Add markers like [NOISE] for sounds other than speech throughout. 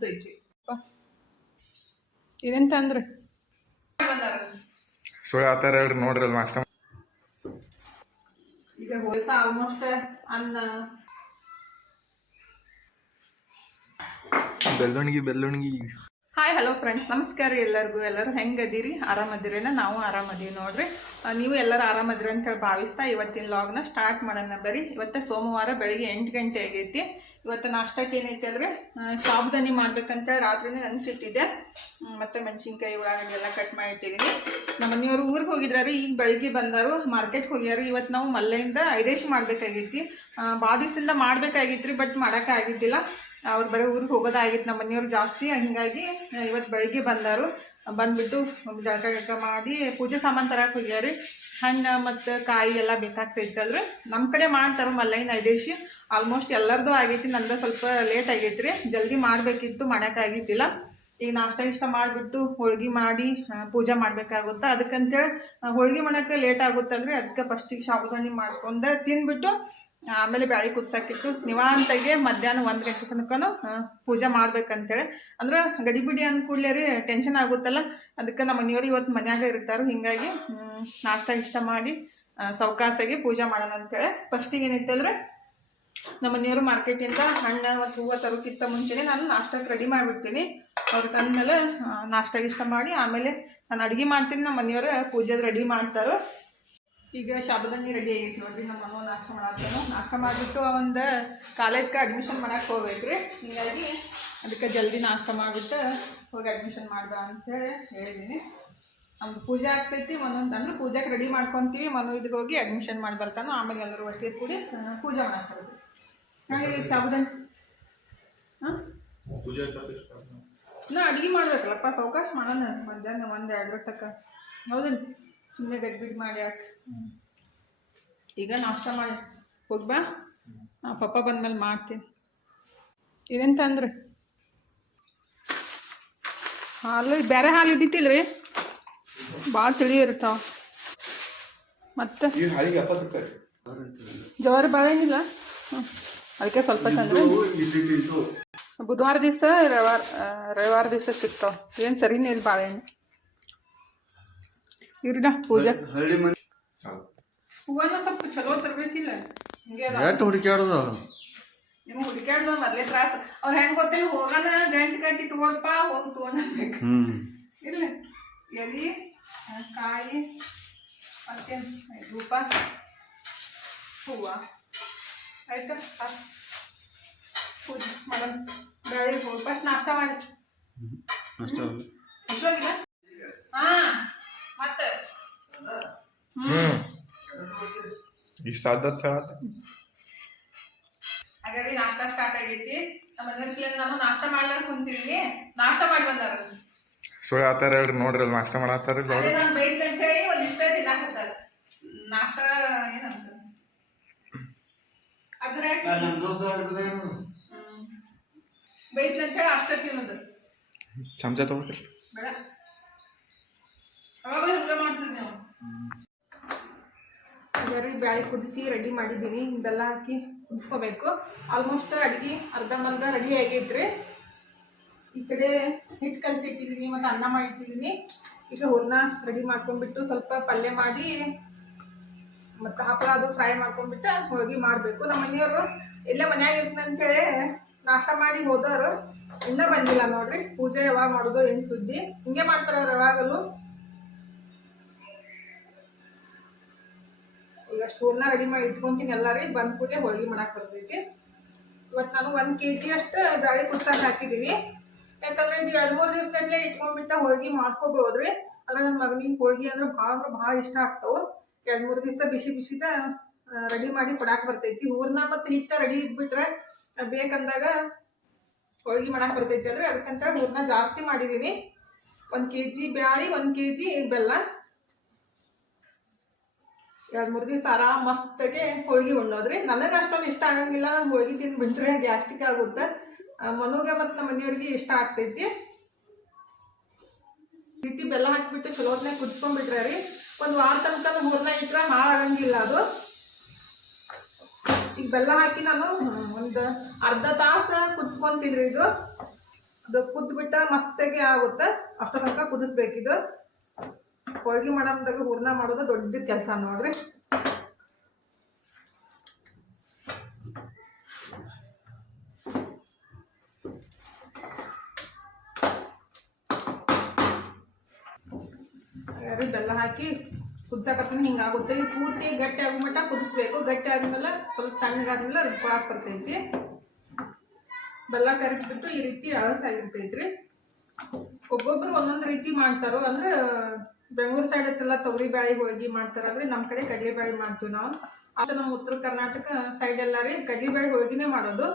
ಉದ್ದೈತಿ ಇದೆಂತ ಅಂದ್ರೆ ಸುಳ್ಳು ಆತರ ಹೇಳ್ರಿ ನೋಡ್ರಿ ಅಲ್ಲಿ ನಾಷ್ಟ ಈಗ ಹೊಸ ಆಲ್ಮೋಸ್ಟ್ ಅನ್ನ ಬೆಳ್ಳುಣಿಗಿ ಬೆಳ್ಳುಣಿಗಿ ಹಾಯ್ ಹಲೋ ಫ್ರೆಂಡ್ಸ್ ನಮಸ್ಕಾರ ರೀ ಎಲ್ಲರಿಗೂ. ಎಲ್ಲರೂ ಹೆಂಗದೀರಿ? ಆರಾಮದಿರೇನ? ನಾವು ಆರಾಮದೀವಿ ನೋಡ್ರಿ. ನೀವು ಎಲ್ಲರೂ ಆರಾಮದಿರಿ ಅಂತ ಹೇಳಿ ಭಾವಿಸ್ತಾ ಇವತ್ತಿನ ಲಾಗ್ನ ಸ್ಟಾರ್ಟ್ ಮಾಡೋಣ ಬರೀ. ಇವತ್ತು ಸೋಮವಾರ ಬೆಳಿಗ್ಗೆ ಎಂಟು ಗಂಟೆ ಆಗೈತಿ. ಇವತ್ತು ನಾಷ್ಟಕ್ಕೆ ಏನೈತೆ ಅಂದರೆ ಸಾಬುದಾನಿ ರಾತ್ರಿಯೇ ರಾತ್ರಿನೇ ನೆನೆಸಿಟ್ಟಿದ್ದೆ ಮತ್ತೆ ಮೆಣಸಿನ್ಕಾಯಿ ಉಳ್ಳಾಗಡ್ಡಿ ಎಲ್ಲ ಕಟ್ ಮಾಡಿ ಇಟ್ಟಿದ್ದೀನಿ ನಮ್ಮ ಮನೆಯವರು ಊರಿಗೆ ಹೋಗಿದ್ರಿ ಈಗ ಬೆಳಗ್ಗೆ ಬಂದರು ಮಾರ್ಕೆಟ್ಗೆ ಹೋಗ್ಯಾರ. ಇವತ್ತು ನಾವು ಮಲ್ಲೆಯಿಂದ ಐದೇಶಿ ಮಾಡ್ಬೇಕಾಗೈತಿ ಬಾದಿಸಿಂದ ಮಾಡಬೇಕಾಗಿತ್ತು ಮಾಡ್ಬೇಕಾಗಿತ್ತು ಬಟ್ ಮಾಡೋಕ್ಕಾಗಿದ್ದಿಲ್ಲ ಅವ್ರು ಬರೀ ಊರಿಗೆ ಹೋಗೋದಾಗಿತ್ತು. ನಮ್ಮ ಮನೆಯವ್ರು ಜಾಸ್ತಿ, ಹಂಗಾಗಿ ಇವತ್ತು ಬೆಳಗ್ಗೆ ಬಂದರು. ಬಂದ್ಬಿಟ್ಟು ಜಳಕ ಗಿಳಕ ಮಾಡಿ ಪೂಜೆ ಸಾಮಾನು ತರಕ್ಕೆ ಹೋಗ್ಯಾರಿ. ಹಣ್ಣು ಮತ್ತು ಕಾಯಿ ಎಲ್ಲ ಬೇಕಾಗ್ತೈತಲ್ರಿ ನಮ್ಮ ಕಡೆ ಮಾಡ್ತಾರೆ ಮಲ್ಲೈನ ಐದೇಶಿ ಆಲ್ಮೋಸ್ಟ್ ಎಲ್ಲರದು ಆಗೈತಿ, ನಂದು ಸ್ವಲ್ಪ ಲೇಟ್ ಆಗೈತಿ ರೀ ಜಲ್ದಿ ಮಾಡಬೇಕಿತ್ತು ಮಾಡೋಕ್ಕಾಗಿದ್ದಿಲ್ಲ ಈಗ ನಾಷ್ಟ ಇಷ್ಟ ಮಾಡಿಬಿಟ್ಟು ಹೋಳ್ಗೆ ಮಾಡಿ ಪೂಜೆ ಮಾಡಬೇಕಾಗುತ್ತೆ? ಅದಕ್ಕಂತೇಳಿ ಹೋಳ್ಗೆ ಮಾಡೋಕ್ಕೆ ಲೇಟ್ ಆಗುತ್ತಲ್ರಿ ಅದಕ್ಕೆ ಫಸ್ಟಿಗೆ ಸಾಬುದಾನಿ ಮಾಡ್ಕೊಂಡು ತಿಂದ್ಬಿಟ್ಟು ಆಮೇಲೆ ಬ್ಯಾಳಿ ಕುದ್ಸಾಕಿತ್ತು. ನಿವಾಂತಾಗೆ ಮಧ್ಯಾಹ್ನ ಒಂದು ಗಂಟೆ ತನಕನು ಪೂಜೆ ಮಾಡ್ಬೇಕಂತೇಳಿ. ಅಂದ್ರೆ ಗಡಿಬಿಡಿ ಅಂದ ಕೂಡ್ಲೇ ರೀ ಟೆನ್ಷನ್ ಆಗುತ್ತಲ್ಲ. ಅದಕ್ಕೆ ನಮ್ಮ ಮನೆಯವರು ಇವತ್ತು ಮನ್ಯಾಗ ಇರ್ತಾರೆ. ಹಿಂಗಾಗಿ ನಾಷ್ಟ ಇಷ್ಟ ಮಾಡಿ ಸೌಕಾಸಾಗಿ ಪೂಜೆ ಮಾಡೋಣ ಅಂತೇಳಿ. ಫಸ್ಟಿಗೆ ಏನೈತೆ ಅಂದರೆ, ನಮ್ಮ ಮನೆಯವರು ಮಾರ್ಕೆಟಿಂದ ಹಣ್ಣು ಮತ್ತು ಹೂವು ತರೋಕ್ಕಿಂತ ಮುಂಚೆನೆ ನಾನು ನಾಷ್ಟಕ್ಕೆ ರೆಡಿ ಮಾಡಿಬಿಡ್ತೀನಿ. ಅವ್ರು ತಂದಮೇಲೆ ನಾಷ್ಟ ಇಷ್ಟ ಮಾಡಿ ಆಮೇಲೆ ನಾನು ಅಡುಗೆ ಮಾಡ್ತೀನಿ. ನಮ್ಮ ಮನೆಯವರು ಪೂಜೆದು ರೆಡಿ ಮಾಡ್ತಾರೆ. ಈಗ ಶಾಬುದಾನಿ ರೆಡಿ ಆಗೈತಿ ನೋಡ್ರಿ ನಮ್ಮ ಮನೆ ನಾಷ್ಟ ಮಾಡತ್ತೇನು ನಾಷ್ಟ ಮಾಡಿಬಿಟ್ಟು ಒಂದು ಕಾಲೇಜ್ಗೆ ಅಡ್ಮಿಷನ್ ಮಾಡಕ್ಕೆ ಹೋಗ್ಬೇಕ್ರಿ. ಹೀಗಾಗಿ ಅದಕ್ಕೆ ಜಲ್ದಿ ನಾಷ್ಟ ಮಾಡಿಬಿಟ್ಟು ಹೋಗಿ ಅಡ್ಮಿಷನ್ ಮಾಡ್ಬಾ ಅಂತೇಳಿ ಹೇಳಿದ್ದೀನಿ ನಮ್ದು ಪೂಜೆ ಆಗ್ತೈತಿ ಒಂದೊಂದು ಅಂದ್ರೆ ಪೂಜೆಗೆ ರೆಡಿ ಮಾಡ್ಕೊತೀವಿ. ಮನು ಇದ್ರಿಗೆ ಹೋಗಿ ಅಡ್ಮಿಷನ್ ಮಾಡಿ ಬರ್ತಾನೋ. ಆಮೇಲೆ ಎಲ್ಲರೂ ಒಟ್ಟಿಗೆ ಕೂಡಿ ಪೂಜೆ ಮಾಡ್ತಾರೆ ಹಾಗೆ ಶಾಬುದಾನಿ ಹಾಂ ನಾ ಅಡುಗೆ ಮಾಡ್ಬೇಕಲ್ಲಪ್ಪ ಸಾವಕಾಶ ಮಾಡೋಣ ಮಧ್ಯಾಹ್ನ ಒಂದು ಎರಡು ತಕ್ಕ ಹೌದಿಲ್ಲ ಸುಮ್ಮನೆ ಗಡ್ಬಿಡ್ ಮಾಡಿ ಯಾಕೆ? ಈಗ ನಾಷ್ಟ ಮಾಡಿ ಹೋಗ್ಬಾ ಆ ಪಪ್ಪ ಬಂದ್ಮೇಲೆ ಮಾಡ್ತೀನಿ. ಇದೆಂತ ಅಂದ್ರೆ? ಹಾಲು ಬೇರೆ ಹಾಲು ಇದ್ದಿತ್ತಿಲ್ರಿ ಭಾಳ ತಿಳಿ ಇರ್ತಾವ. ಮತ್ತೆ? ಜವಾರಿ ಬಾಳೆಹಣ್ಣಿಲ್ಲ ಹ್ಞೂ ಅದಕ್ಕೆ ಸ್ವಲ್ಪ ತಂದ್ರೆ ಬುಧವಾರ ದಿವಸ ರವಿವಾರ ರವಿವಾರ ದಿವಸ ಸಿಗ್ತಾವ. ಏನು ಸರಿನೇ ಇಲ್ಲ ಬಾಳೆಹಣ್ಣು ಇರ್ಡ ಪೂಜೆ. ಹಳ್ಳಿ ಮನೆ ಹೂವನ್ನ ಸ್ವಲ್ಪ ಚಲೋ ತರ್ಬೇಕಿಲ್ಲ? ಹಿಂಗೆ ಅದ ಎಷ್ಟು ಹುಡುಕ್ಯಾಡೋದು ನಿಮ್ಗೆ ಹುಡುಕ್ಯಾಡ್ದ ಮೊದಲೇ ತ್ರಾಸ. ಅವ್ರು ಹೆಂಗೆ ಗೊತ್ತಿಲ್ಲ ಹೋಗೋಣ ಗಂಟು ಕಟ್ಟಿ ತಗೋಲ್ಪ ಹೋಗಿ ತಗೊಂಡ್ಬೇಕು ಇಲ್ಲ. ಎಲೆ ಕಾಯಿ ಮತ್ತೆ ರೂಪಾಯಿ ಹೂವ. ಆಯ್ತಾ? ಪೂಜೆ ಮಾಡೋಣ. ಬೆಳಿಗ್ಗೆ ಹೋಗಿ ಫಸ್ಟ್ ನಾಷ್ಟ ಮಾಡಿ. ಅಷ್ಟೇ ಹಾ. ಮತ್ತೆ? ಹ್ಞೂ ಇಷ್ಟ ಆದತ್ ಹೇಳತ್ತ ಹಾಗಾಗಿ ನಾಷ್ಟ ಸ್ಟಾರ್ಟ್ ಆಗೈತಿ. ನಮ್ಮ ಮನೆಯಲ್ಲಿ ನಾನು ನಾಷ್ಟ ಮಾಡ್ಲಾರ ಕುಂತೀನಿ ನಾಷ್ಟ ಮಾಡಿ ಬಂದಾರ. ಸುಳ್ಳು ಆತರ ಹೇಳ್ರಿ ನೋಡ್ರಿ ಅಲ್ಲಿ ನಾಷ್ಟ ಮಾಡತ್ತಾರ ಅದೇ ನಾನು ಬೈದ್ ಅಂತ ಹೇಳಿ ಒಂದ್ ಇಷ್ಟೇ ತಿನ್ನಾಕತ್ತಾರ ನಾಷ್ಟ ಏನಂತ? ಅದ್ರ ಬೈದ್ ಅಂತ ಹೇಳಿ ಅಷ್ಟ ತಿನ್ನೋದು. ಚಮಚ ತಗೋರಿ ಬೇಡ. ಅವಾಗ ಬ್ಯಾಳಿ ಕುದಿಸಿ ರೆಡಿ ಮಾಡಿದ್ದೀನಿ ಬೆಲ್ಲ ಹಾಕಿ ಕುದಿಸ್ಕೋಬೇಕು. ಆಲ್ಮೋಸ್ಟ್ ಅಡ್ಗೆ ಅರ್ಧಂಬರ್ಧ ರೆಡಿ ಆಗೈತ್ರಿ ಈ ಕಡೆ ಹಿಟ್ಟು ಕಲಸಿ ಇಟ್ಟಿದ್ದೀನಿ ಮತ್ತು ಅನ್ನ ಮಾಡಿಟ್ಟಿದ್ದೀನಿ ಈಗ ಹೂರ್ಣ ರೆಡಿ ಮಾಡ್ಕೊಂಡ್ಬಿಟ್ಟು ಸ್ವಲ್ಪ ಪಲ್ಯ ಮಾಡಿ ಮತ್ತು ಹಪ್ಪಳ ಅದು ಫ್ರೈ ಮಾಡ್ಕೊಂಡ್ಬಿಟ್ಟು ಹೋಳಿಗೆ ಮಾಡಬೇಕು. ನಮ್ಮ ಮನೆಯವರು ಎಲ್ಲ ಮನ್ಯಾಗ ಇರ್ತಂತೇಳಿ ನಾಷ್ಟ ಮಾಡಿ ಹೋದವರು ಇನ್ನೂ ಬಂದಿಲ್ಲ ನೋಡ್ರಿ. ಪೂಜೆ ಯಾವಾಗ ಮಾಡೋದು ಏನು ಸುದ್ದಿ? ಹಿಂಗೆ ಮಾಡ್ತಾರೆ ಯಾವಾಗಲೂ. ಈಗ ಸ್ಟೋನ್ನ ರೆಡಿ ಮಾಡಿ ಇಟ್ಕೊಂತೀನಿ ಎಲ್ಲ ರೀ ಬಂದ ಕೂಡಲೇ ಹೋಳಿಗೆ ಮಾಡಕ್ಕೆ ಬರ್ತೈತಿ. ಇವತ್ತು ನಾನು ಒಂದು ಕೆ ಜಿ ಅಷ್ಟು ಬ್ಯಾಳಿ ಕುಡ್ಸಾಕ ಹಾಕಿದ್ದೀನಿ. ಯಾಕಂದ್ರೆ ಇದು ಎರಡು ಮೂರು ದಿವಸ ಗಂಟ್ಲೆ ಇಟ್ಕೊಂಡ್ಬಿಟ್ಟ ಹೋಳಿಗೆ ಮಾಡ್ಕೋಬೋದ್ರಿ. ಅದ್ರ ನನ್ನ ಮಗನಿಗೆ ಹೋಳಿಗೆ ಅಂದ್ರೆ ಭಾಳ ಅಂದ್ರೆ ಭಾಳ ಇಷ್ಟ ಆಗ್ತಾವೆ. ಎರಡು ಮೂರು ದಿವಸ ಬಿಸಿ ಬಿಸಿದ ರೆಡಿ ಮಾಡಿ ಕೊಡಕ್ಕೆ ಬರ್ತೈತಿ. ಹೂರ್ನ ಮತ್ತು ಹಿಟ್ಟ ರೆಡಿ ಇದ್ಬಿಟ್ರೆ ಬೇಕಂದಾಗ ಹೋಳಿಗೆ ಮಾಡಕ್ಕೆ ಬರ್ತೈತಿ. ಅಂದ್ರೆ ಅದಕ್ಕಂತ ಹೂರ್ನ ಜಾಸ್ತಿ ಮಾಡಿದ್ದೀನಿ ಒಂದು ಕೆ ಜಿ ಬ್ಯಾಳಿ, ಒಂದು ಕೆ ಜಿ ಬೆಲ್ಲ. ಎರಡು ಮೂರು ದಿವಸ ಆರಾಮ್ ಮಸ್ತಾಗೆ ಹೋಳಿಗೆ ಉಣ್ಣೋದ್ರಿ. ನನಗೆ ಅಷ್ಟೊಂದು ಇಷ್ಟ ಆಗಂಗಿಲ್ಲ. ನಂಗೆ ಹೋಳಿಗೆ ತಿಂದು ಬಿಂಚ್ರೆ ಗ್ಯಾಸ್ಟಿಕ್ ಆಗುತ್ತೆ. ಮನುಗೆ ಮತ್ತು ನಮ್ಮ ಮನೆಯವ್ರಿಗೆ ಇಷ್ಟ ಆಗ್ತೈತಿ. ರೀತಿ ಬೆಲ್ಲ ಹಾಕಿಬಿಟ್ಟು ಚಲೋತ್ನಾಗ ಕುದಿಸ್ಕೊಂಡ್ಬಿಟ್ರೆ ರೀ. ಒಂದು ವಾರ ತನಕ ಹೂರ್ನ ಇಟ್ಟರೆ ಹಾಳಾಗಂಗಿಲ್ಲ ಅದು. ಈಗ ಬೆಲ್ಲ ಹಾಕಿ ನಾನು ಒಂದು ಅರ್ಧ ತಾಸು ಕುದಿಸ್ಕೊಂತೀನಿ ಇದು. ಇದು ಕುದ್ಬಿಟ್ಟ ಮಸ್ತಾಗೆ ಆಗುತ್ತೆ. ಅಷ್ಟ ತನಕ ಕುದಿಸ್ಬೇಕಿದು. ಹೋಳ್ಗೆ ಮಾಡಮ್ದಾಗ ಹೂರ್ಣ ಮಾಡೋದು ದೊಡ್ಡ ಕೆಲಸ ನೋಡ್ರಿ. ಬೆಲ್ಲ ಹಾಕಿ ಕುದ್ಸಕತ್ತ ಹಿಂಗಾಗುತ್ತೆ. ಇದು ಪೂರ್ತಿ ಗಟ್ಟಿ ಆಗೋ ಮಟ್ಟ ಕುದಿಸ್ಬೇಕು. ಗಟ್ಟಿ ಆದ್ಮೇಲೆ ಸ್ವಲ್ಪ ತಣ್ಣಗಾದ್ಮೇಲೆ ರುಬ್ಬಾಕ್ ಬರ್ತೈತಿ. ಬೆಲ್ಲ ಕರಗಿಬಿಟ್ಟು ಈ ರೀತಿ ಅಳಸಾಗಿರ್ತೈತ್ರಿ. ಒಬ್ಬೊಬ್ರು ಒಂದೊಂದು ರೀತಿ ಮಾಡ್ತಾರೋ ಅಂದ್ರೆ ಬೆಂಗಳೂರು ಸೈಡ್ ಐತೆಲ್ಲ ತೊಗರಿ ಬ್ಯಾಳಿ ಹೋಳಿಗೆ ಮಾಡ್ತಾರಲ್ರಿ ನಮ್ಮ ಕಡೆ ಕಡಲೆ ಬ್ಯಾಳಿ ಮಾಡ್ತೀವಿ ನಾವು. ಅದು ನಮ್ಮ ಉತ್ತರ ಕರ್ನಾಟಕ ಸೈಡ್ ಎಲ್ಲ ರೀ ಕಡಲೆ ಬ್ಯಾಳಿ ಹೋಳಿಗೆನೇ ಮಾಡೋದು.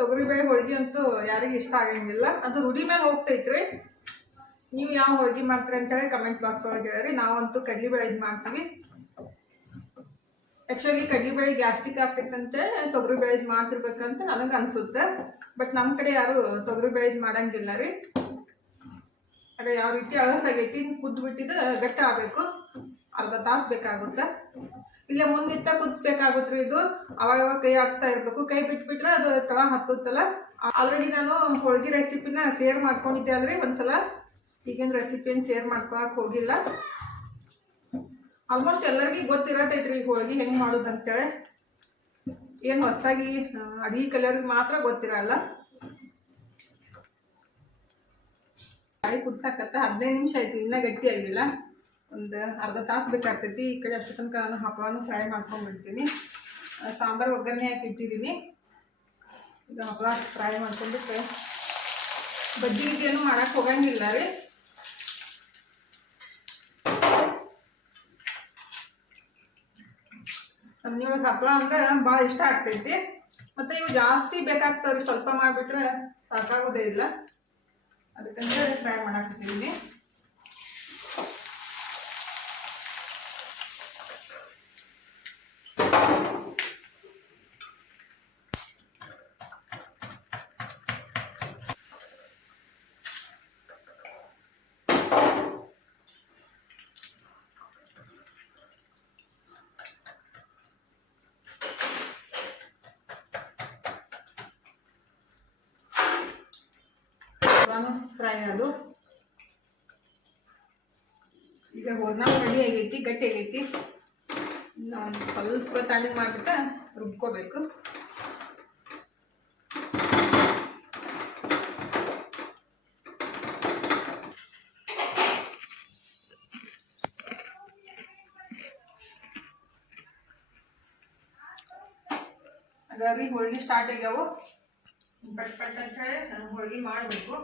ತೊಗರಿ ಹೋಳಿಗೆ ಅಂತೂ ಯಾರಿಗೂ ಇಷ್ಟ ಆಗಂಗಿಲ್ಲ. ಅದು ರೂಢಿ ಮೇಲೆ ಹೋಗ್ತೈತ್ರಿ. ನೀವು ಯಾವ ಹೋಳಿಗೆ ಮಾಡ್ತೀರಿ ಅಂತೇಳಿ ಕಮೆಂಟ್ ಬಾಕ್ಸ್ ಒಳಗೆ ಹೇಳ್ರಿ ನಾವಂತೂ ಕಡಲೆಬೇಳೆ ಇದು ಮಾಡ್ತೀವಿ. ಆ್ಯಕ್ಚುಲಿ ಕಡಲೆಬೇಳೆ ಗ್ಯಾಸ್ಟ್ರಿಕ್ ಆಗ್ತೈತಂತೆ, ತೊಗರಿ ಬೇಳೆ ಇದು ಮಾಡ್ತಿರ್ಬೇಕಂತ ನನಗೆ ಅನಿಸುತ್ತೆ. ಬಟ್ ನಮ್ಮ ಕಡೆ ಯಾರು ತೊಗರಿ ಬೇಳೆ ಮಾಡಂಗಿಲ್ಲ ರೀ. ಅದೇ ಯಾವ ರೀತಿ ಅಳಸಾಗೈತಿ ಕುದ್ದು ಬಿಟ್ಟಿದ್ದು ಗಟ್ಟ ಆಗಬೇಕು. ಅರ್ಧ ತಾಸು ಬೇಕಾಗುತ್ತೆ. ಇಲ್ಲೇ ಮುಂದಿತ್ತ ಕುದಿಸ್ಬೇಕಾಗುತ್ತೆ ಇದು. ಅವಾಗ ಕೈ ಆಡಿಸ್ತಾ ಇರಬೇಕು. ಕೈ ಬಿಟ್ಬಿಟ್ರೆ ಅದು ತಳ ಹತ್ತುತ್ತಲ್ಲ. ಆಲ್ರೆಡಿ ನಾನು ಹೋಳ್ಗೆ ರೆಸಿಪಿನ ಶೇರ್ ಮಾಡ್ಕೊಂಡಿದ್ದೆ ಅಲ್ರಿ ಒಂದ್ಸಲ. ಈಗಿನ ರೆಸಿಪಿಯನ್ನು ಶೇರ್ ಮಾಡ್ಕೊಳಕ್ ಹೋಗಿಲ್ಲ. ಆಲ್ಮೋಸ್ಟ್ ಎಲ್ಲರಿಗೂ ಗೊತ್ತಿರತ್ತೈತ್ರಿ ಈ ಹೋಳಿಗೆ ಹೆಂಗೆ ಮಾಡೋದು ಅಂತೇಳಿ ಏನು ಹೊಸದಾಗಿ ಅದೀ ಕಲಿಯೋರಿಗೆ ಮಾತ್ರ ಗೊತ್ತಿರಲ್ಲ. ಕಾಯಿ ಕುದ್ಸಾಕತ್ತ ಹದಿನೈದು ನಿಮಿಷ ಆಯ್ತು, ಇನ್ನೂ ಗಟ್ಟಿ ಆಗಿಲ್ಲ. ಒಂದು ಅರ್ಧ ತಾಸು ಬೇಕಾಗ್ತೈತಿ, ಈ ಕಡೆ ಅಷ್ಟು ತನಕ ನಾನು ಹಪ್ಪಳನು ಫ್ರೈ ಮಾಡ್ಕೊಂಡ್ಬಿಡ್ತೀನಿ. ಸಾಂಬಾರು ಒಗ್ಗರಣೆ ಹಾಕಿ ಇಟ್ಟಿದ್ದೀನಿ. ಈಗ ಹಪ್ಪಳ ಫ್ರೈ ಮಾಡ್ಕೊಂಡ್ಬಿಟ್ಟು ಬಜ್ಜಿ ಗಿಜ್ಜಿಯನ್ನು ಮಾಡಕ್ಕೆ ಹೋಗಂಗಿಲ್ಲ ರೀ. ನಮ್ಗೆ ಹಪ್ಪಳ ಅಂದ್ರೆ ಭಾಳ ಇಷ್ಟ ಆಗ್ತೈತಿ. ಮತ್ತು ಇವು ಜಾಸ್ತಿ ಬೇಕಾಗ್ತಾವ್ರಿ, ಸ್ವಲ್ಪ ಮಾಡಿಬಿಟ್ರೆ ಸಾಕಾಗೋದೇ ಇಲ್ಲ. ಅದಕ್ಕಂತ ಟ್ರೈ ಮಾಡಾಕತ್ತೀನಿ ನಾನು ಫ್ರೈ ಅದು. ಈಗ ಹೋದ್ನ ರೆಡಿ ಆಗೈತಿ, ಗಟ್ಟಿ ಆಗೈತಿ. ನಾನು ಸ್ವಲ್ಪ ತಣ್ಣಗೆ ಮಾಡಿಬಿಟ್ಟು ರುಬ್ಕೋಬೇಕು. ಹಾಗಾಗಿ ಹೋಳಿಗೆ ಸ್ಟಾರ್ಟ್ ಆಗ್ಯಾವು. ಪಟ್ ಪಟ್ ಅಂತ ಹೇಳಿ ನಾನು ಹೋಳಿಗೆ ಮಾಡಬೇಕು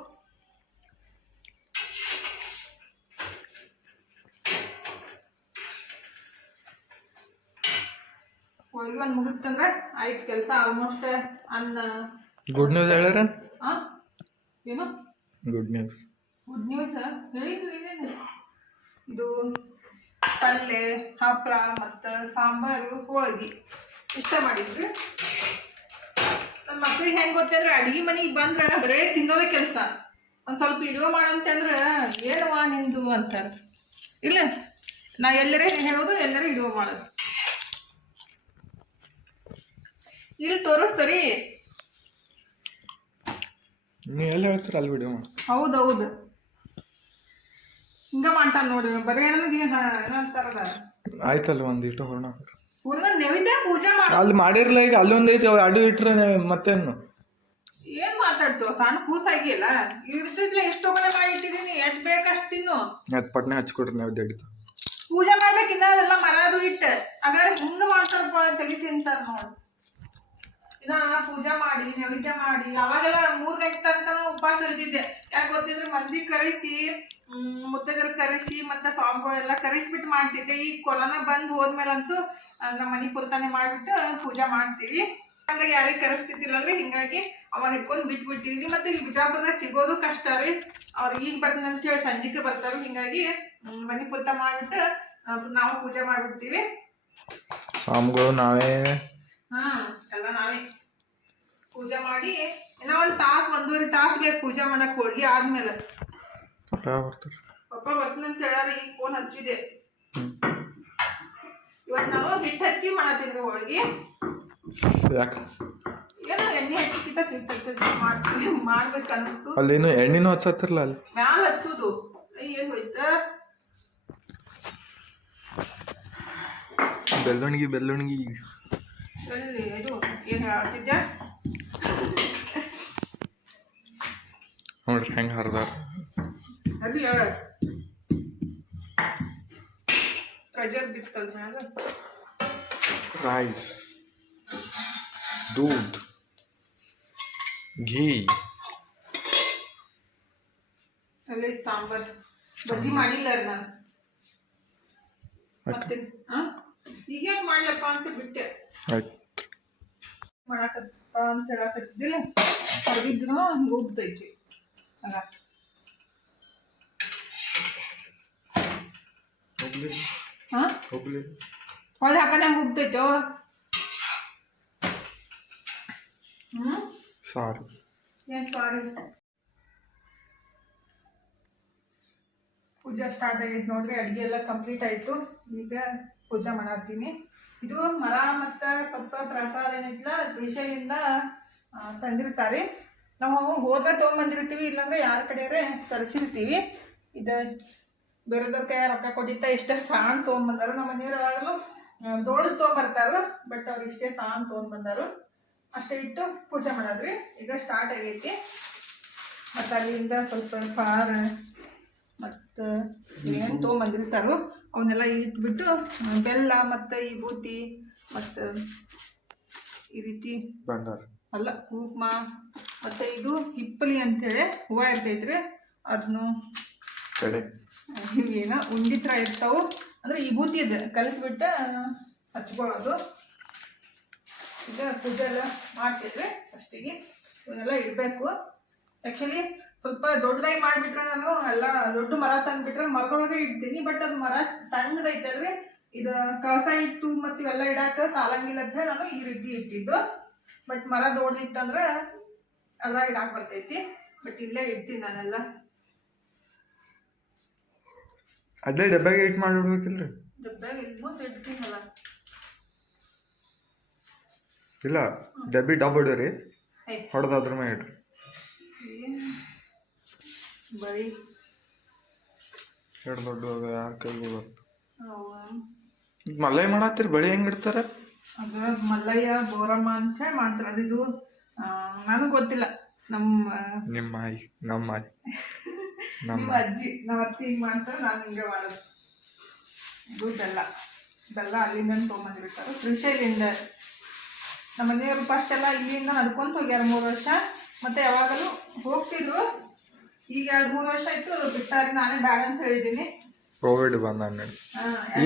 ಹೋಳಿಗೆ ಒಂದು ಮುಗಿತಂದ್ರೆ ಆಯ್ತು ಕೆಲಸ ಆಲ್ಮೋಸ್ಟ್ ಅನ್ನ ಗುಡ್ ನ್ಯೂಸ್ ಹೇಳ್ಯಾರ ಆ? ಏನು? ಗುಡ್ ನ್ಯೂಸ್ ಗುಡ್ ನ್ಯೂಸ್ ಹೇಳಿದ್ರು ಏನೇನು ಇದು ಪಲ್ಯ ಹಪ್ಪಳ ಮತ್ತು ಸಾಂಬಾರು ಹೋಳಿಗೆ. ಇಷ್ಟ ಮಾಡಿದ್ರಿ? ನನ್ನ ಮಕ್ಳಿಗೆ ಹೆಂಗೆ ಗೊತ್ತಂದ್ರೆ ಅಡಿಗೆ ಮನೆಗೆ ಬಂದ್ರೆ ಬರೇ ತಿನ್ನೋದೇ ಕೆಲಸ. ಒಂದು ಸ್ವಲ್ಪ ಇರುವ ಮಾಡಂತಂದ್ರೆ ಏನವಾ ನಿಂದು ಅಂತಾರೆ. ಇಲ್ಲ ನಾ ಎಲ್ಲರೇ ಹೇಳೋದು ಎಲ್ಲರೇ ಇರುವ ಮಾಡೋದು. ಇಲ್ಲಿ ತೋರಿಸ್ ಸರಿ. ನೀ ಎಲ್ಲಿ ಹೇಳ್ತೀರ ಅಲ್ಲಿ ವಿಡಿಯೋ ಮಾಡಿ ಹೌದೌದು. ಹಿಂಗ ಮಾಡ್ತಾನ ನೋಡಿ ಬರೀ ನನಗೆ ಏನಂತಾರಲ್ಲ. ಆಯ್ತಲ್ಲ ಒಂದು ಇಟ್ಟು ಹೊರಣ ಪೂರ್ಣ ನೈವೇದ್ಯ ಪೂಜೆ ಮಾಡಿ ಅಲ್ಲಿ ಮಾಡಿರ್ಲ ಈಗ ಅಲ್ಲೊಂದು ಐತಿ ಅವು ಅಡು ಇಟ್ರೆ ಮತ್ತೇನು? ಏನ್ ಮಾತಾಡ್ತು ಸಣ್ಣ ಕೂಸಾಗಿಲ್ಲ? ಇರ್ತಿದ್ಲೆ ಎಷ್ಟು ಕಡೆ ಮಾಡಿಟ್ಟಿದೀನಿ ಎಷ್ಟ್ ಬೇಕಷ್ಟು ತಿನ್ನು. ಅದು ಪಟ್ನೆ ಹಚ್ಕೊಡ್ರಿ ನಾವು ಹಿಡಿತ ಪೂಜೆ ಮಾಡ್ಬೇಕಿನ್ನ ಅದೆಲ್ಲ ಮರದು ಇಟ್ಟೆ. ಹಾಗಾದ್ರೆ ಮುಂದೆ ಮಾಡ್ತಾರಪ್ಪ ತೆಗಿ ತಿಂತಾರ ನೋಡಿ. ಇನ್ನ ಪೂಜೆ ಮಾಡಿ ನೈವೇದ್ಯ ಮಾಡಿ ಅವಾಗೆಲ್ಲ ಮೂರ್ ಗಂಟೆ ತನಕ ಉಪವಾಸ ಇರ್ತಿದ್ದೆ. ಯಾಕೆ ಗೊತ್ತಿದ್ರೆ ಮಂದಿ ಕರೆಸಿ ಮುತ್ತೈದರ್ ಕರೆಸಿ ಮತ್ತೆ ಸ್ವಾಮಿಗಳೆಲ್ಲ ಕರೆಸ್ಬಿಟ್ಟು ಮಾಡ್ತಿದ್ದೆ. ಈ ಕೊರೋನಾ ಬಂದ್ ಹೋದ್ಮೇಲಂತೂ ನಮ್ಮ ಮನೆ ಪುರ್ತಾನೆ ಮಾಡಿಬಿಟ್ಟು ಪೂಜೆ ಮಾಡ್ತೀವಿ. ಹಂಗಾಗಿ ಯಾರಿಗೆ ಕರೆಸ್ತಿದ್ದಿಲ್ಲಲ್ರಿ ಹಿಂಗಾಗಿ ಅವಾಗ ಇಟ್ಕೊಂಡು ಬಿಟ್ಬಿಟ್ಟಿದ್ವಿ. ಮತ್ತೆ ಇಲ್ಲಿ ಬಿಜಾಪುರದಾಗ ಸಿಗೋದು ಕಷ್ಟ ರೀ. ಅವ್ರು ಈಗ ಬರ್ತೀನಿ ಅಂತ ಹೇಳಿ ಸಂಜೆಗೆ ಬರ್ತಾರೆ. ಹಿಂಗಾಗಿ ಮನೆ ಪುತ್ತ ಮಾಡ್ಬಿಟ್ಟು ನಾವು ಪೂಜೆ ಮಾಡ್ಬಿಡ್ತೀವಿ. ಸ್ವಾಮಿಗಳು ನಾವೇ ಹಾ ಎಲ್ಲ ನಾವೇ. ಪೂಜೆ ಮಾಡಿ ಇನ್ನ ಒಂದು ತಾಸು ಒಂದೂವರೆ ತಾಸು ಬೇಕು ಪೂಜೆ ಮಾಡಕ್ ಹೋಳ್ಗೆ ಆದ್ಮೇಲೆ. ಯಾವಾಗ ಬರ್ತಾರೆ. ಪಪ್ಪ ಬರ್ತೀನಂತ ಹೇಳ್ಯಾರ ಈಗ ಫೋನ್ ಹಚ್ಚಿದೆ. ಇವತ್ತು ನಾವು ಹಿಟ್ಟು ಹಚ್ಚಿ ಮಾಡತ್ತಿದ್ವಿ ಹೋಳ್ಗೆ. ಯಾಕೆ? ಏನೋ ಎಣ್ಣೆ ಹಚ್ಚಿಕಿತ ಸಿಗ್ತೈತೆ ಮಾಡ್ತೀವಿ ಮಾಡ್ಬೇಕು ಅನ್ನಿಸ್ತು. ಅಲ್ಲೇನು ಎಣ್ಣೆನೂ ಹಚ್ಚತ್ತಿರಲ್ಲ ಅಲ್ಲಿ? ಮ್ಯಾಲ ಹಚ್ಚುದು. ಏನು ಹೋಯ್ತ? ಬೆಳ್ಳುಣಿಗೆ ಎಲ್ಲಿ ಇದು ಏನು ಹೇಳ್ತಿದ್ದೆ ನೋಡ್ರಿ ಹೆಂಗೆ ಹರಿದಾರ ಅದು ಹೇಳ ಪ್ರೆಜರ್ ಬಿತ್ತಲ್ ಮ್ಯಾಲ ರೈಸ್ दूध घी ಅಲ್ಲೇ ಸಾಂಬಾರ್ ಬಜ್ಜಿ ಮಾಡಿಲ್ಲ ನಾನು ಮತ್ತೆ ಹಾ ಈಗೇನ್ ಮಾಡ್ಲಪ್ಪ ಅಂತ ಬಿಟ್ಟೆ ಆಯ್ತು ಮಾಡಾಕತ್ತ ಅಂತ ಹೇಳಕತ್ತಿದ್ದಿಲ್ಲ. ಹೊರಗಿದ್ರು ಹಂಗೆ ಹೋಗ್ತೈತಿ. ಆಗ ಹೋಗ್ಲಿ. ಹಾ? ಹಾಕಂಡ್ ಹಂಗೆ ಹೋಗ್ತೈತೋ? ಹ್ಮ್? ಸಾರಿ. ಏನ್ ಸಾರಿ? ಪೂಜಾ ಸ್ಟಾರ್ಟ್ ಆಗೈತೆ ನೋಡ್ರಿ ಅಡುಗೆ ಎಲ್ಲ ಕಂಪ್ಲೀಟ್ ಆಯಿತು. ಈಗ ಪೂಜೆ ಮಾಡತ್ತೀನಿ. ಇದು ಮರ ಮತ್ತು ಸ್ವಲ್ಪ ಪ್ರಸಾದ ಏನಿತ್ತಲ್ಲ, ಶ್ರೀಶೈಲಿಂದ ತಂದಿರ್ತಾರೆ. ನಾವು ಹೋದ್ರೆ ತೊಗೊಂಬಂದಿರ್ತೀವಿ, ಇಲ್ಲಾಂದ್ರೆ ಯಾರ ಕಡೆಯರೆ ತರಿಸಿರ್ತೀವಿ. ಇದು ಬೇರೆದವ್ರ ಕೈ ರೊಕ್ಕ ಕೊಟ್ಟಿತ್ತ ಇಷ್ಟೇ ಸಾಣ್ ತೊಗೊಂಬಂದಾರು. ನಮ್ಮ ಮನೆಯವ್ರು ಯಾವಾಗಲೂ ಡೋಳು ತೊಗೊಂಬರ್ತಾರೆ. ಬಟ್ ಅವ್ರು ಇಷ್ಟೇ ಸಾಣ್ ತೊಗೊಂಬಂದಾರು. ಅಷ್ಟೇ ಇಟ್ಟು ಪೂಜೆ ಮಾಡೋದ್ರಿ. ಈಗ ಸ್ಟಾರ್ಟ್ ಆಗೈತಿ. ಮತ್ತು ಅಲ್ಲಿಂದ ಸ್ವಲ್ಪ ಪಾರ ಮತ್ತು ಏನು ತೊಗೊಂಬಂದಿರ್ತಾರೋ ಅವನ್ನೆಲ್ಲ ಇಟ್ಬಿಟ್ಟು ಬೆಲ್ಲ ಮತ್ತು ಈ ಬೂತಿ ಮತ್ತು ಈ ರೀತಿ ಬಂಡಾರ ಅಲ್ಲ ಕುಂಕುಮ ಮತ್ತು ಇದು ಹಿಪ್ಪಲಿ ಅಂತೇಳಿ ಹೂವು ಇರ್ತೈತ್ರಿ. ಅದನ್ನು ಕಡೆ. ಹಿಂಗೇನ ಉಂಡಿ ಥರ ಇರ್ತಾವು. ಅಂದ್ರೆ ಈ ಬೂತಿ ಇದೆ ಕಲಿಸ್ಬಿಟ್ಟು ಹಚ್ಕೊಳ್ಳೋದು. ಈಗ ಪೂಜೆ ಎಲ್ಲ ಮಾಡ್ತಿದ್ರೆ ಫಸ್ಟಿಗೆ ಇವನ್ನೆಲ್ಲ ಇಡಬೇಕು. ಆ್ಯಕ್ಚುಲಿ ಸ್ವಲ್ಪ ದೊಡ್ಡದಾಗಿ ಮಾಡಿಬಿಟ್ರೆ ನಾನು ಎಲ್ಲ ದೊಡ್ಡ ಮರ ತಂದ್ಬಿಟ್ರೆ ಮರದೊಳಗೆ ಇಡ್ತೀನಿ ಬಟ್ ಅದು ಮರ ಸಣ್ಣದೈತಲ್ರಿ ಇದು ಕಸ ಇಟ್ಟು ಮತ್ತು ಇವೆಲ್ಲ ಇಡಾಕ ಸಾಲಂಗಿಲ್ಲ ಅಂತ ಹೇಳಿ ನಾನು ಈ ರೀತಿ ಇಟ್ಟಿದ್ದು. ಬಟ್ ಮರ ದೊಡ್ಡದಿತ್ತಂದ್ರೆ ಎಲ್ಲ ಇಡಾಕ್ ಬರ್ತೈತಿ. ಬಟ್ ಇಲ್ಲೇ ಇಡ್ತೀನಿ ನಾನೆಲ್ಲ. ಅಲ್ಲೇ ಡಬ್ಬಾಗ ಇಟ್ ಮಾಡಿಬಿಡ್ಬೇಕಿಲ್ರಿ? ಡಬ್ದಾಗ ಇಲ್ಲಿ ಮುಂದೆ ಇಡ್ತೀನಲ್ಲ ಇಲ್ಲ ಡಬ್ಬಿ ಹೊಡೆದು ಅದ್ರ ಮೇಲೆ ಇಡ್ರಿ. ಬರೀ ಎರಡು ದೊಡ್ಡ ಯಾರ ಕೈಗೂ ಮಲ್ಲೈ ಮಾಡತ್ತೀರಿ? ಬಳಿ ಹೆಂಗೆ ಇಡ್ತಾರ? ಅದ ಮಲ್ಲಯ್ಯ ಬೋರಮ್ಮ ಅಂತ ಹೇಳಿ ಮಾಡ್ತಾರೆ. ಅದು ಇದು ನನಗೆ ಗೊತ್ತಿಲ್ಲ. ನಮ್ಮ ನಮ್ಮ [LAUGHS] ನಿಮ್ಮ ಅಜ್ಜಿ ನಮ್ಮ ಅತ್ತಿ ಹಿಂಗೆ ಮಾಡ್ತಾರೆ ನಾನು ಹಿಂಗೆ ಮಾಡೋದು. ಇದು ಬೆಲ್ಲ. ಬೆಲ್ಲ ಅಲ್ಲಿಂದ ತೊಗೊಂಬಂದಿರ್ತಾರೆ. ಕೃಷಿಯಲ್ಲಿಂದ. ನಮ್ಮ ಮನೆಯವರು ಫಸ್ಟ್ ಎಲ್ಲ ಇಲ್ಲಿಂದ ನಡ್ಕೊಂತ ಹೋಗ್ಯಾರ ಮೂರು ವರ್ಷ. ಮತ್ತೆ ಯಾವಾಗಲೂ ಹೋಗ್ತಿದ್ರು. ಈಗ ಎರಡು ಮೂರು ವರ್ಷ ಆಯ್ತು ಬಿಟ್ಟಾರಿ ನಾನೇ ಬೇಡ ಅಂತ ಹೇಳಿದ್ದೀನಿ. ಕೋವಿಡ್ ಬಂದ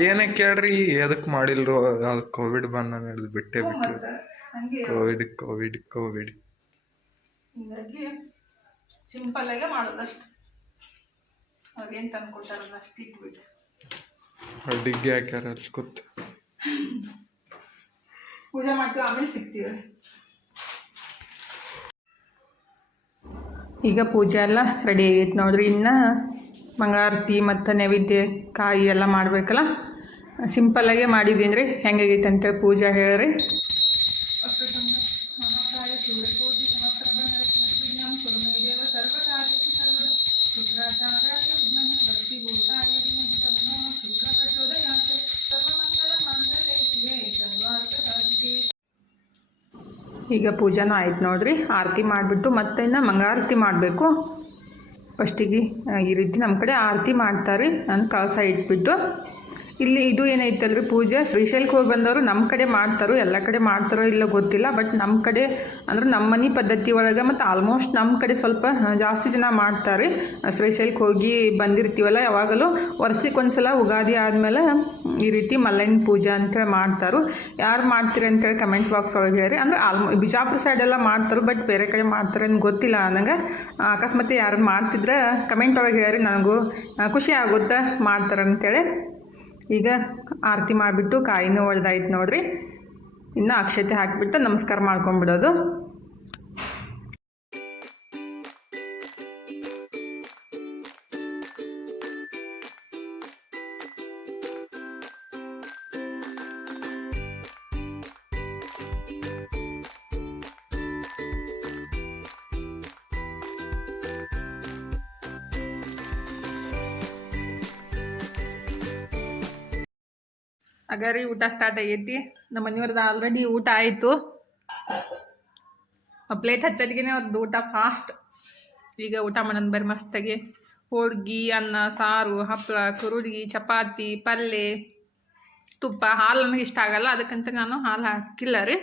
ಏನಕ್ಕೆ ಕೇಳ್ರಿ ಎದಕ್ಕೆ ಮಾಡಿಲ್ರು? ಅದು ಕೋವಿಡ್ ಬಂದ ಹಿಡಿದು ಬಿಟ್ಟೇ ಬಿಟ್ಟು ಕೋವಿಡ್ ಕೋವಿಡ್ ಕೋವಿಡ್. ಹಿಂಗಾಗಿ ಸಿಂಪಲ್ಲಾಗೆ ಮಾಡೋದಷ್ಟು. ಅವ್ರೇನು ತಂದು ಕೊಟ್ಟಾರಲ್ಲ ಅಷ್ಟು ಇಟ್ಬಿಟ್ಟು. ಡಿಗ್ಗಿ ಹಾಕ್ಯಾರ ಅಲ್ಲಿ ಕೂತ್ ಪೂಜೆ ಮಾಡ್ತೀವಿ ಆಮೇಲೆ ಸಿಗ್ತೀವಿ. ಈಗ ಪೂಜೆ ಎಲ್ಲ ರೆಡಿ ಆಗೈತೆ ನೋಡ್ರಿ. ಇನ್ನು ಮಂಗಳಾರತಿ ಮತ್ತು ನೈವೇದ್ಯ ಕಾಯಿ ಎಲ್ಲ ಮಾಡಬೇಕಲ್ಲ. ಸಿಂಪಲ್ಲಾಗೆ ಮಾಡಿದ್ದೀನಿ ರೀ ಹೆಂಗಾಗೈತೆ ಅಂತೇಳಿ ಪೂಜೆ ಹೇಳ್ರಿ. ಈಗ ಪೂಜಾನೂ ಆಯ್ತು ನೋಡಿರಿ. ಆರತಿ ಮಾಡಿಬಿಟ್ಟು ಮತ್ತೆ ಇನ್ನು ಮಂಗಾರತಿ ಮಾಡಬೇಕು. ಫಸ್ಟಿಗೆ ಈ ರೀತಿ ನಮ್ಮ ಕಡೆ ಆರತಿ ಮಾಡ್ತಾರೆ. ನಾನು ಕಳಸ ಇಟ್ಬಿಟ್ಟು. ಇಲ್ಲಿ ಇದು ಏನೈತಲ್ರಿ ಪೂಜೆ, ಶ್ರೀಶೈಲಕ್ಕೆ ಹೋಗಿ ಬಂದವರು ನಮ್ಮ ಕಡೆ ಮಾಡ್ತಾರೋ, ಎಲ್ಲ ಕಡೆ ಮಾಡ್ತಾರೋ ಇಲ್ಲ ಗೊತ್ತಿಲ್ಲ ಬಟ್ ನಮ್ಮ ಕಡೆ ಅಂದ್ರೆ ನಮ್ಮ ಮನೆ ಪದ್ಧತಿ ಒಳಗೆ ಮತ್ತು ಆಲ್ಮೋಸ್ಟ್ ನಮ್ಮ ಕಡೆ ಸ್ವಲ್ಪ ಜಾಸ್ತಿ ಜನ ಮಾಡ್ತಾರೆ. ಶ್ರೀಶೈಲಕ್ಕೆ ಹೋಗಿ ಬಂದಿರ್ತೀವಲ್ಲ, ಯಾವಾಗಲೂ ವರ್ಷಕ್ಕೆ ಒಂದ್ಸಲ ಉಗಾದಿ ಆದಮೇಲೆ ಈ ರೀತಿ ಮಲ್ಲಯ್ಯನ ಪೂಜೆ ಅಂತೇಳಿ ಮಾಡ್ತಾರೆ. ಯಾರು ಮಾಡ್ತೀರಿ ಅಂತೇಳಿ ಕಮೆಂಟ್ ಬಾಕ್ಸ್ ಒಳಗೆ ಹೇಳಿ ಅಂದ್ರೆ ಆಲ್ಮೋ ಬಿಜಾಪುರ ಸೈಡೆಲ್ಲ ಮಾಡ್ತಾರೆ ಬಟ್ ಬೇರೆ ಕಡೆ ಮಾಡ್ತಾರೆ ಅಂತ ಗೊತ್ತಿಲ್ಲ ನನಗೆ ಅಕಸ್ಮಾತ್ ಯಾರು ಮಾಡ್ತಿದ್ರೆ ಕಮೆಂಟ್ ಒಳಗೆ ಹೇಳಿ ನನಗೂ ಖುಷಿ ಆಗುತ್ತೆ ಮಾಡ್ತಾರೆ ಅಂತೇಳಿ ಈಗ ಆರತಿ ಮಾಡಿಬಿಟ್ಟು ಕಾಯಿನೂ ಒಳ್ದಾಯ್ತು ನೋಡ್ರಿ. ಇನ್ನು ಅಕ್ಷತೆ ಹಾಕಿಬಿಟ್ಟು ನಮಸ್ಕಾರ ಮಾಡ್ಕೊಂಬಿಡೋದು ಅಗಾರಿ ಊಟ ಸ್ಟಾರ್ಟ್ ಆಗೈತಿ. ನಮ್ಮ ಮನೆಯವ್ರದ್ದು ಆಲ್ರೆಡಿ ಊಟ ಆಯಿತು. ಪ್ಲೇಟ್ ಹಚ್ಚೋದ್ಗೆ ಅವ್ರದ್ದು ಊಟ ಫಾಸ್ಟ್ ಈಗ ಊಟ ಮಾಡೋಣ ಬರ್ರಿ ಮಸ್ತಾಗಿ. ಹೋಳ್ಗಿ, ಅನ್ನ, ಸಾರು ಹಪ್ಪಳ ಕುರುಡ್ಗಿ, ಚಪಾತಿ ಪಲ್ಯ ತುಪ್ಪ, ಹಾಲು ನನಗೆ ಇಷ್ಟ ಆಗಲ್ಲ. ಅದಕ್ಕಂತ ನಾನು ಹಾಲು ಹಾಕಿಲ್ಲ ರೀ.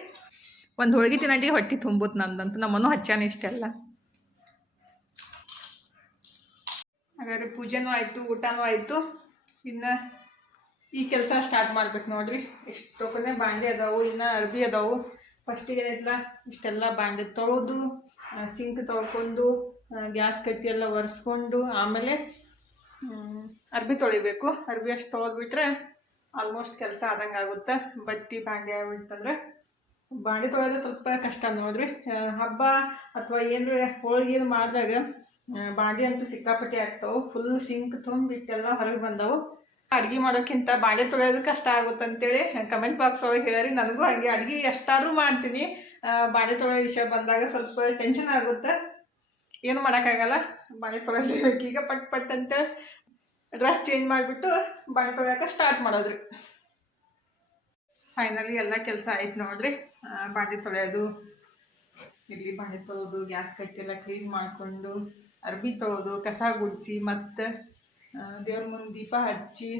ಒಂದು ಹೋಳ್ಗೆ ತಿನ್ನೋಟಿಗೆ ಹೊಟ್ಟೆ ತುಂಬುತ್ತೆ ನಂದಂತೂ. ನಮ್ಮನು ಹಚ್ಚಾನ ಇಷ್ಟೆಲ್ಲ. ಹಾಗಾದ್ರೆ ಪೂಜೆನೂ ಆಯಿತು, ಊಟನೂ ಆಯಿತು. ಇನ್ನು ಈ ಕೆಲಸ ಸ್ಟಾರ್ಟ್ ಮಾಡ್ಬೇಕು ನೋಡ್ರಿ. ಎಷ್ಟೊಕ್ಕನೆ ಬಾಂಡೆ ಅದಾವು, ಇನ್ನು ಅರ್ಬಿ ಅದಾವು. ಫಸ್ಟಿಗೆ ಏನೈತಲ್ಲ ಇಷ್ಟೆಲ್ಲ ಬಾಂಡೆ ತೊಳೆದು ಸಿಂಕ್ ತೊಳ್ಕೊಂಡು ಗ್ಯಾಸ್ ಕಟ್ಟಿ ಎಲ್ಲ ಒರೆಸ್ಕೊಂಡು, ಆಮೇಲೆ ಅರ್ಬಿ ತೊಳಿಬೇಕು. ಅರ್ಬಿ ಅಷ್ಟು ತೊಳೆದ್ಬಿಟ್ರೆ ಆಲ್ಮೋಸ್ಟ್ ಕೆಲಸ ಆದಂಗೆ ಆಗುತ್ತೆ. ಬಟ್ಟಿ ಬಾಂಡೆ ಆಗ್ಬಿಡ್ತಂದ್ರೆ ಬಾಂಡೆ ತೊಳೆಯೋದು ಸ್ವಲ್ಪ ಕಷ್ಟ ನೋಡ್ರಿ. ಹಬ್ಬ ಅಥವಾ ಏನಾರ ಹೋಳಿಗೆ ಮಾಡಿದಾಗ ಬಾಂಡೆ ಅಂತೂ ಸಿಕ್ಕಾಪಟ್ಟೆ ಆಗ್ತಾವೆ. ಫುಲ್ ಸಿಂಕ್ ತುಂಬಿಟ್ಟೆಲ್ಲ ಹೊರಗೆ ಬಂದವು. ಅಡುಗೆ ಮಾಡೋಕ್ಕಿಂತ ಬಾಳೆ ತೊಳೆಯೋದು ಕಷ್ಟ ಆಗುತ್ತೆ ಅಂತೇಳಿ ಕಮೆಂಟ್ ಬಾಕ್ಸ್ ಒಳಗೆ ಹೇಳಿ ನನಗೂ ಹಾಗೆ ಅಡುಗೆ ಎಷ್ಟಾದರೂ ಮಾಡ್ತೀನಿ. ಬಾಳೆ ತೊಳೆಯೋ ವಿಷಯ ಬಂದಾಗ ಸ್ವಲ್ಪ ಟೆನ್ಷನ್ ಆಗುತ್ತೆ. ಏನು ಮಾಡೋಕ್ಕಾಗಲ್ಲ. ಬಾಳೆ ತೊಳೆಯಬೇಕು ಈಗ ಪಟ್ ಪಟ್ ಅಂತ ಡ್ರೆಸ್ ಚೇಂಜ್ ಮಾಡಿಬಿಟ್ಟು ಬಾಳೆ ತೊಳೆಯೋಕೆ ಸ್ಟಾರ್ಟ್ ಮಾಡೋದ್ರಿ. ಫೈನಲಿ ಎಲ್ಲ ಕೆಲಸ ಆಯ್ತು ನೋಡ್ರಿ. ಬಾಳೆ ತೊಳೆಯೋದು, ಇಲ್ಲಿ ಬಾಳೆ ತೊಳೆದು, ಗ್ಯಾಸ್ ಕಟ್ಟೆಲ್ಲ ಕ್ಲೀನ್ ಮಾಡಿಕೊಂಡು ಅರ್ಬಿ ತೊಳೆದು, ಕಸ ಗುಡಿಸಿ, ಮತ್ತು ದೇವ್ರ ಮುಂದೆ ದೀಪ ಹಚ್ಚಿ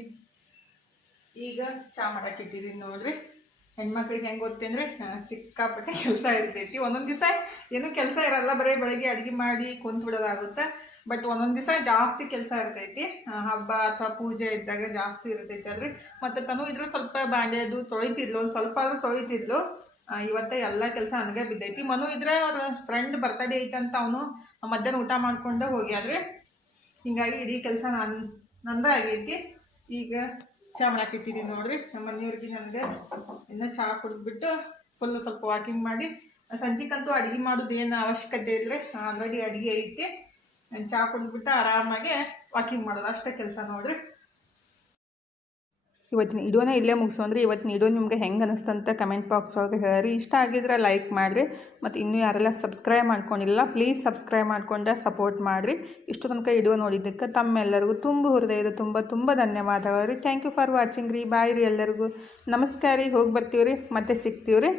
ಈಗ ಚಾ ಮಾಡಕ್ಕೆ ಇಟ್ಟಿದ್ದೀನಿ ನೋಡ್ರಿ. ಹೆಣ್ಮಕ್ಳಿಗೆ ಹೆಂಗೆ ಗೊತ್ತೇ ಅಂದರೆ ಸಿಕ್ಕಾಪಟ್ಟೆ ಕೆಲಸ ಇರ್ತೈತಿ. ಒಂದೊಂದು ದಿವಸ ಏನೂ ಕೆಲಸ ಇರಲ್ಲ, ಬರೀ ಬೆಳಗ್ಗೆ ಅಡುಗೆ ಮಾಡಿ ಕುಂತು ಬಿಡೋದಾಗುತ್ತೆ. ಬಟ್ ಒಂದೊಂದು ದಿವಸ ಜಾಸ್ತಿ ಕೆಲಸ ಇರ್ತೈತಿ. ಹಬ್ಬ ಅಥವಾ ಪೂಜೆ ಇದ್ದಾಗ ಜಾಸ್ತಿ ಇರ್ತೈತಿ ಅದ್ರಿ ಮತ್ತು ತನು ಇದ್ರೆ ಸ್ವಲ್ಪ ಬಾಂಡೆದು ತೊಳಿತಿದ್ಲು, ಒಂದು ಸ್ವಲ್ಪ ಆದರೂ ತೊಳಿತಿದ್ಲು. ಇವತ್ತೆ ಎಲ್ಲ ಕೆಲಸ ನನಗೆ ಬಿದ್ದೈತಿ. ಮನು ಇದ್ರೆ ಅವ್ರ ಫ್ರೆಂಡ್ ಬರ್ತಡೇ ಐತಂತ ಅವನು ಮಧ್ಯಾಹ್ನ ಊಟ ಮಾಡ್ಕೊಂಡು ಹೋಗ್ಯಾದ್ರಿ ಹಿಂಗಾಗಿ ಇಡೀ ಕೆಲಸ ನಾನು, ನಂದ ಆಗೈತಿ. ಈಗ ಚಹಾ ಮಾಡಕ್ಕೆ ಇಟ್ಟಿದ್ದೀನಿ ನೋಡ್ರಿ. ನಮ್ಮ ಮನೆಯವ್ರಿಗೆ ನನಗೆ ಇನ್ನೂ ಚಹಾ ಕುಡಿದ್ಬಿಟ್ಟು ಫುಲ್ಲು ಸ್ವಲ್ಪ ವಾಕಿಂಗ್ ಮಾಡಿ. ಸಂಜೆಗಂತೂ ಅಡುಗೆ ಮಾಡೋದು ಏನು ಅವಶ್ಯಕತೆ ಇಲ್ಲರಿ ಆಲ್ರೆಡಿ ಅಡುಗೆ ಐತಿ. ಚಹಾ ಕುಡಿದ್ಬಿಟ್ಟು ಆರಾಮಾಗಿ ವಾಕಿಂಗ್ ಮಾಡೋದು ಅಷ್ಟೇ ಕೆಲಸ ನೋಡ್ರಿ. ಇವತ್ತಿನ ವಿಡಿಯೋನೇ ಇಲ್ಲೇ ಮುಗಿಸೋಂದ್ರೆ ಇವತ್ತಿನ ವಿಡಿಯೋ ನಿಮ್ಗೆ ಹೆಂಗೆ ಅನಿಸ್ತಂತ ಕಮೆಂಟ್ ಬಾಕ್ಸ್ ಒಳಗೆ ಹೇಳಿ. ಇಷ್ಟ ಆಗಿದ್ರೆ ಲೈಕ್ ಮಾಡಿರಿ. ಮತ್ತು ಇನ್ನೂ ಯಾರೆಲ್ಲ ಸಬ್ಸ್ಕ್ರೈಬ್ ಮಾಡ್ಕೊಂಡಿಲ್ಲ ಪ್ಲೀಸ್ ಸಬ್ಸ್ಕ್ರೈಬ್ ಮಾಡ್ಕೊಂಡೆ ಸಪೋರ್ಟ್ ಮಾಡಿರಿ. ಇಷ್ಟು ತನಕ ವಿಡಿಯೋ ನೋಡಿದ್ದಕ್ಕೆ ತಮ್ಮೆಲ್ಲರಿಗೂ ತುಂಬ ಹೃದಯದ ತುಂಬ ತುಂಬ ಧನ್ಯವಾದಗಳು ರೀ. ಥ್ಯಾಂಕ್ ಯು ಫಾರ್ ವಾಚಿಂಗ್ ರೀ. ಬಾಯ್ ರೀ ಎಲ್ಲರಿಗೂ. ನಮಸ್ಕಾರ ರೀ. ಹೋಗಿ ಬರ್ತೀವಿ ರೀ. ಮತ್ತೆ ಸಿಗ್ತೀವಿ ರೀ.